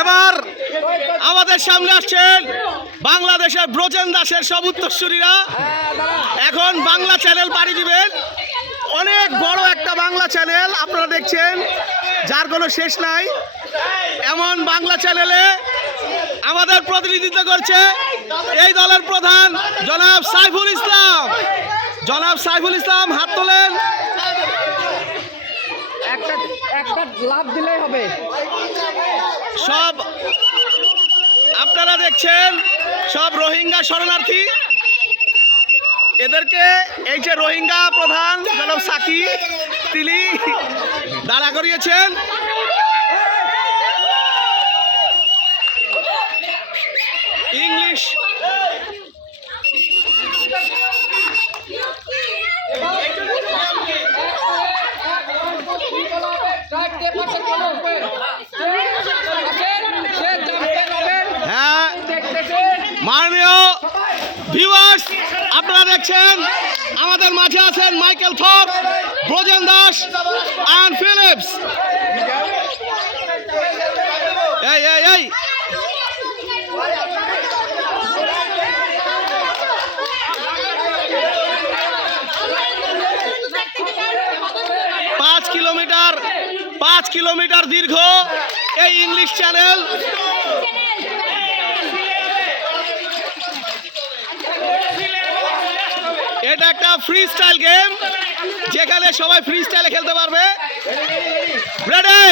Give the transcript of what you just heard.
এবার আমাদের সামনে আসছেন বাংলাদেশের ব্রজেন দাসের সব উত্তরসূরিরা। এখন বাংলা চ্যানেল পাড়ি দিবেন। অনেক বড় একটা বাংলা চ্যানেল আপনারা দেখছেন, যার কোনো শেষ নাই। এমন বাংলা চ্যানেলে আমাদের প্রতিনিধিত্ব করছে এই দলের প্রধান জনাব সাইফুল ইসলাম। জনাব সাইফুল ইসলাম, হাত তোলেন একটা একটা লাভ দিলেই হবে। সব আপনারা দেখছেন, সব রোহিঙ্গা শরণার্থী। এদেরকে এই যে রোহিঙ্গা প্রধান জনাব সাকি তিনি দাঁড়া করিয়েছেন। ইংলিশ হ্যাঁ। মাননীয় ভিউয়ার্স আপনারা দেখছেন আমাদের মাঝে আছেন Michael থপ Brajen Das and Philips. এই এই এই। কিলোমিটার দীর্ঘ এই ইংলিশ চ্যানেল। এটা একটা ফ্রি স্টাইল গেম যেখানে সবাই ফ্রি স্টাইলে খেলতে পারবে। রেডি